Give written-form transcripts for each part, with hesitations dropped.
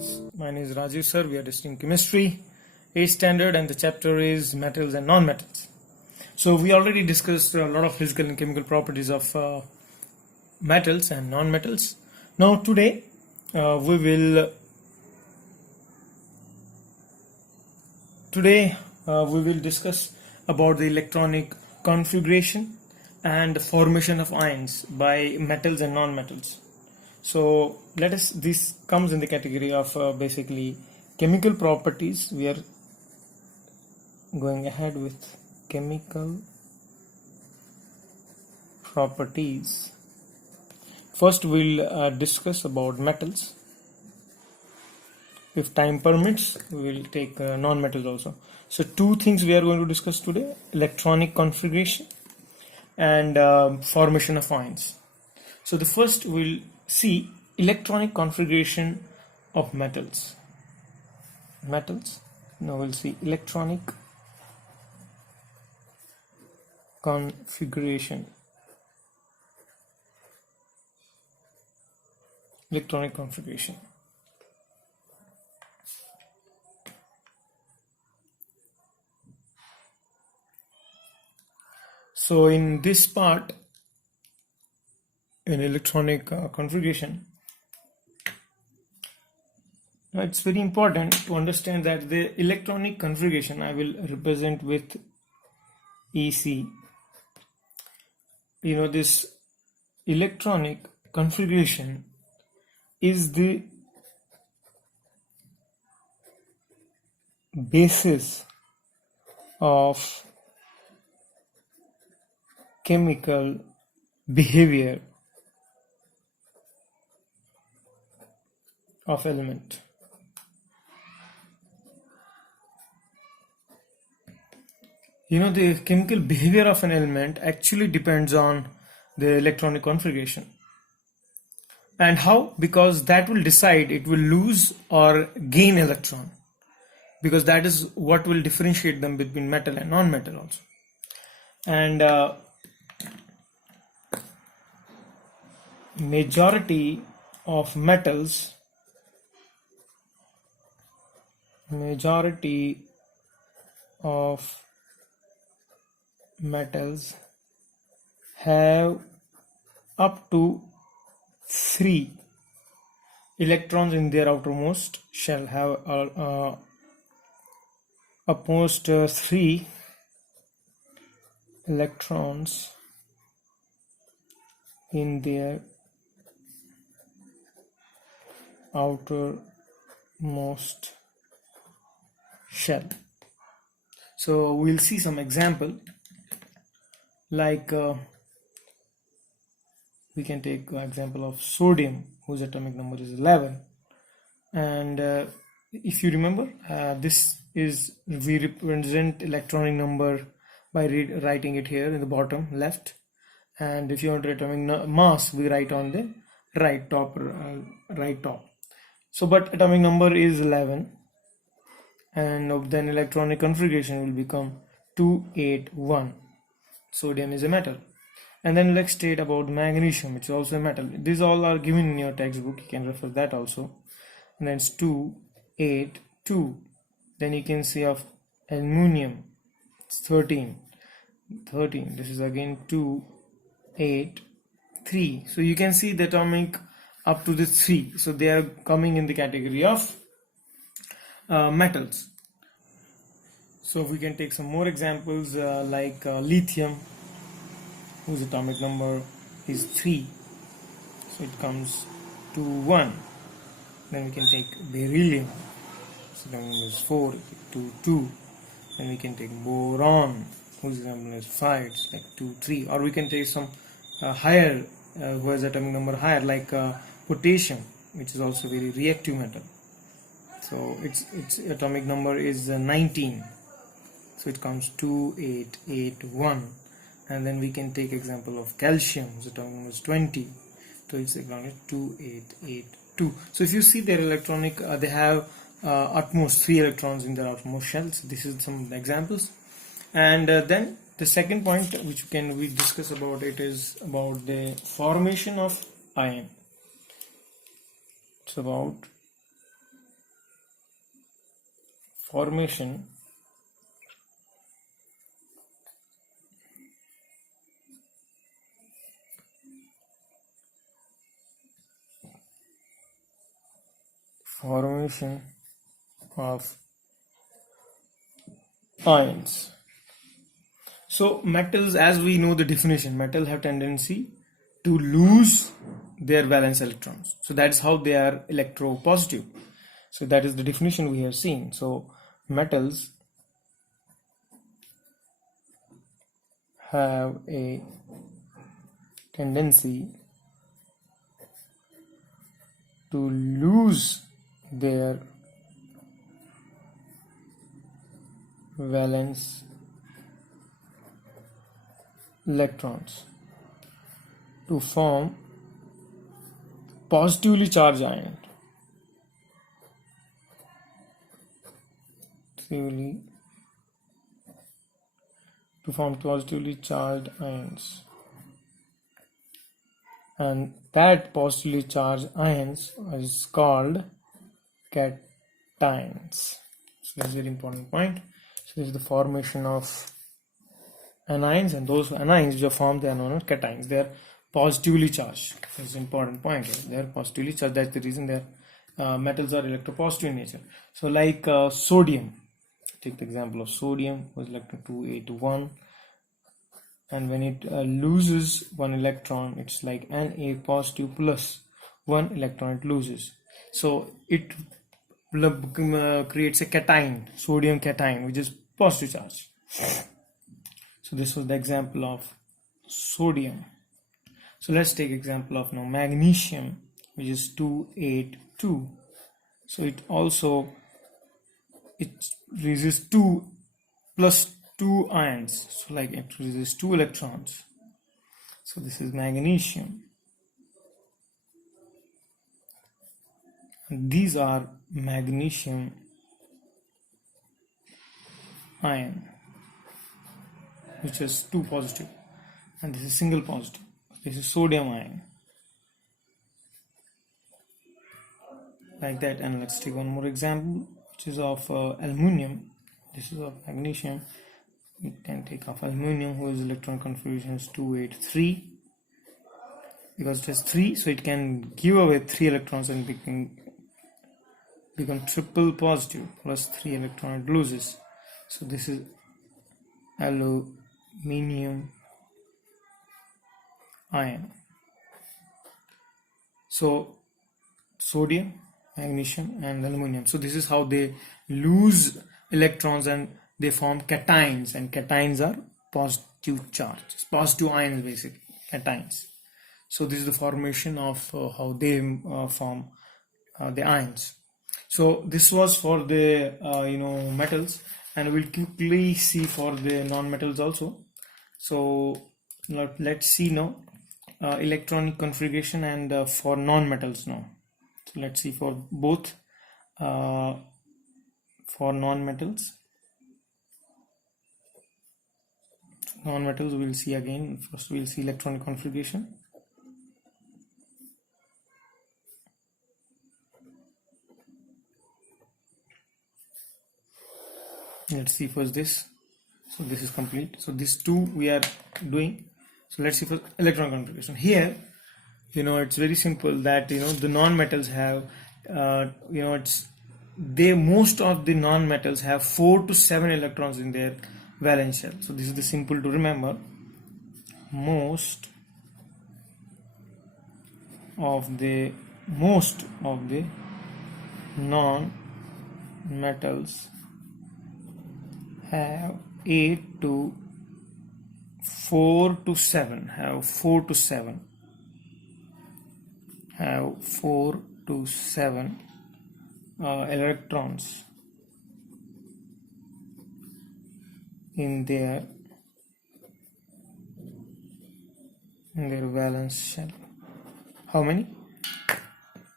students, my name is Rajiv sir. We are testing chemistry 8th standard and the chapter is metals and non-metals. So we already discussed a lot of physical and chemical properties of metals and non-metals. Now today we will discuss about the electronic configuration and the formation of ions by metals and non-metals. So this comes in the category of basically chemical properties. We are going ahead with chemical properties. First we'll discuss about metals. If time permits, we will take non-metals also. So two things we are going to discuss today: electronic configuration and formation of ions. So the first we'll see electronic configuration of metals. Now we'll see electronic configuration. So in this part, in electronic configuration, now it's very important to understand that the electronic configuration I will represent with EC. This electronic configuration is the basis of chemical behavior of element. The chemical behavior of an element actually depends on the electronic configuration. And how? Because that will decide it will lose or gain electron, because that is what will differentiate them between metal and non-metal also. And majority of metals have up to 3 electrons in their outermost shell, have upmost 3 electrons in their outermost shell. So we'll see some example, like we can take an example of sodium, whose atomic number is 11, and if you remember, we represent electronic number by writing it here in the bottom left, and if you want atomic mass, we write on the right top. So but atomic number is 11, and then electronic configuration will become 281. Sodium is a metal. And then let's state about magnesium, which is also a metal. These all are given in your textbook, you can refer that also. And then it's 282. Then you can see of aluminum, it's 13. This is again 283. So you can see the atomic up to the 3. So they are coming in the category of metals. So we can take some more examples like lithium, whose atomic number is 3, so it comes to 1. Then we can take beryllium, so atomic number is 4, to 2. Then we can take boron, whose number is 5, it's like 2, 3. Or we can take some higher, who has atomic number higher, like potassium, which is also very reactive metal. So its atomic number is 19, so it comes 2881. And then we can take example of calcium, whose atomic number is 20, so it's around 2882. So if you see their electronic, they have utmost 3 electrons in their outermost shells. This is some examples. And then the second point which we discuss about it is about the formation of ion. It's about formation of ions. So metals, as we know the definition, metals have tendency to lose their valence electrons. So that's how they are electropositive. So that is the definition we have seen. So metals have a tendency to lose their valence electrons to form positively charged ion. To form positively charged ions, and that positively charged ions is called cations. So this is a very important point. So this is the formation of anions, and those anions which are formed, they are known as cations. They are positively charged. This is an important point here. They are positively charged. That's the reason their metals are electropositive in nature. So like sodium, take the example of sodium, was electron 2A to 1, and when it loses one electron, it's like Na positive plus one electron it loses. So it creates a cation, sodium cation, which is positive charge. So this was the example of sodium. So let's take example of now magnesium, which is 282. So it resists 2 plus 2 ions, so like it resists 2 electrons. So this is magnesium, and these are magnesium ion, which is 2 positive, and this is single positive. This is sodium ion, like that. And let's take one more example, which is of aluminium. This is of magnesium. We can take of aluminium, whose electron configuration is 283, because it has 3, so it can give away 3 electrons and become triple positive, plus 3 electron it loses. So this is aluminium ion. So sodium, magnesium and aluminium. So this is how they lose electrons and they form cations, and cations are positive charges, positive ions, basically cations. So this is the formation of how they form the ions. So this was for the metals, and we'll quickly see for the non-metals also. So let's see now electronic configuration and for non-metals now. So let's see for both for non-metals. Non-metals we'll see again. First we'll see electronic configuration. Let's see first this. So this is complete. So these two we are doing. So let's see for electron configuration. Here, it's very simple that the non-metals have most of the non-metals have 4 to 7 electrons in their valence shell. So this is the simple to remember. Most of the non-metals have 8 to 4 to 7 have 4 to 7 electrons in their valence shell. How many?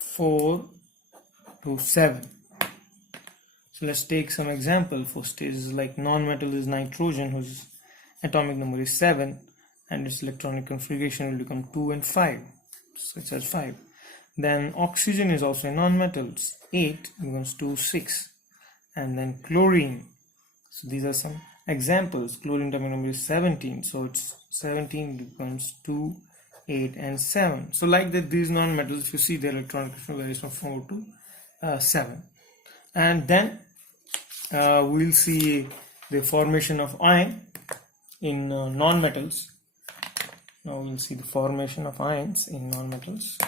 4 to 7. So let's take some example. First is like non-metal is nitrogen, whose atomic number is 7, and its electronic configuration will become 2 and 5. So it has 5. Then oxygen is also a non-metal. It's 8 becomes 2, 6. and then chlorine. So these are some examples. Chlorine atomic number is 17, so it's 17 becomes 2, 8 and 7. So like that, these non-metals, if you see, the electronic configuration varies from 4 to 7. And then we'll see the formation of ion in non-metals. Now we'll see the formation of ions in non-metals.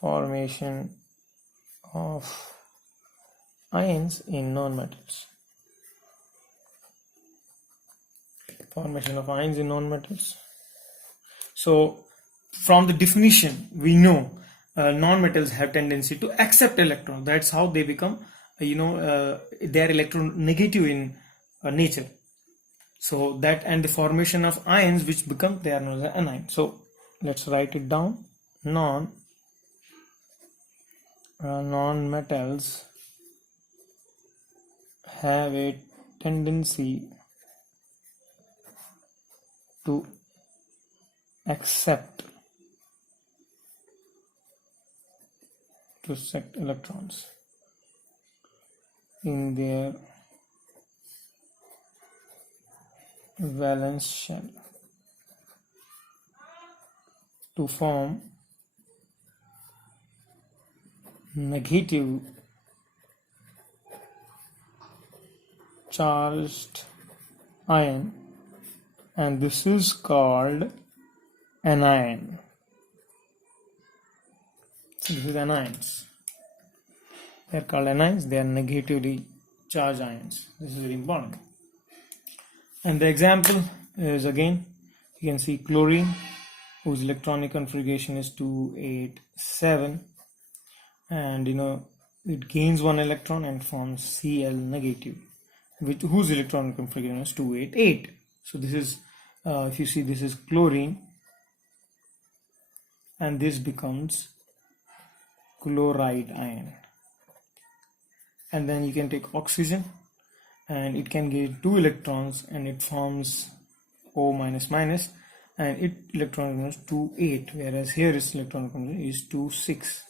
Formation of ions in non-metals. Formation of ions in non-metals. So from the definition we know non-metals have tendency to accept electrons. That's how they become they are electronegative in nature. So that, and the formation of ions which become, they are known as anion. So let's write it down. Non-metals have a tendency to accept electrons in their valence shell to form negative charged ion, and this is called anion. So this is anions. They are called anions. They are negatively charged ions. This is very important. And the example is, again, you can see chlorine, whose electronic configuration is 2, 8, 7, and it gains one electron and forms Cl negative, whose electronic configuration is 2, 8, 8. So this is, if you see, this is chlorine, and this becomes chloride ion. And then you can take oxygen, and it can get 2 electrons and it forms O minus minus, and its electron is 2, 8, whereas here its electron configuration is 2, 6.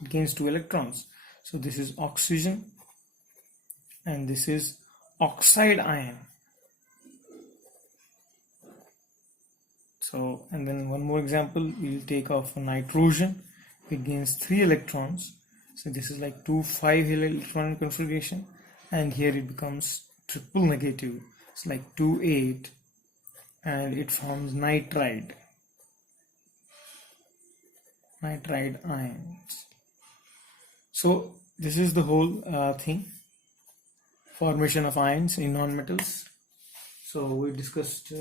It gains 2 electrons. So this is oxygen, and this is oxide ion. So, and then one more example we'll take of nitrogen. It gains 3 electrons. So this is like 2, 5 electron configuration, and here it becomes triple negative. It's like 2, 8, and it forms nitride ions. So this is the whole thing, formation of ions in non-metals. So we discussed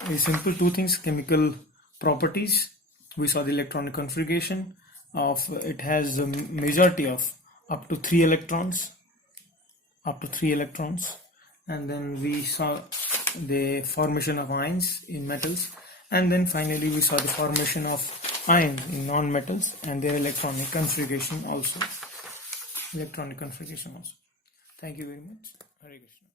very simple 2 things: chemical properties. We saw the electronic configuration of it has a majority of up to 3 electrons, and then we saw the formation of ions in metals, and then finally we saw the formation of ions in non-metals and their electronic configuration also. Thank you very much. Hare Krishna.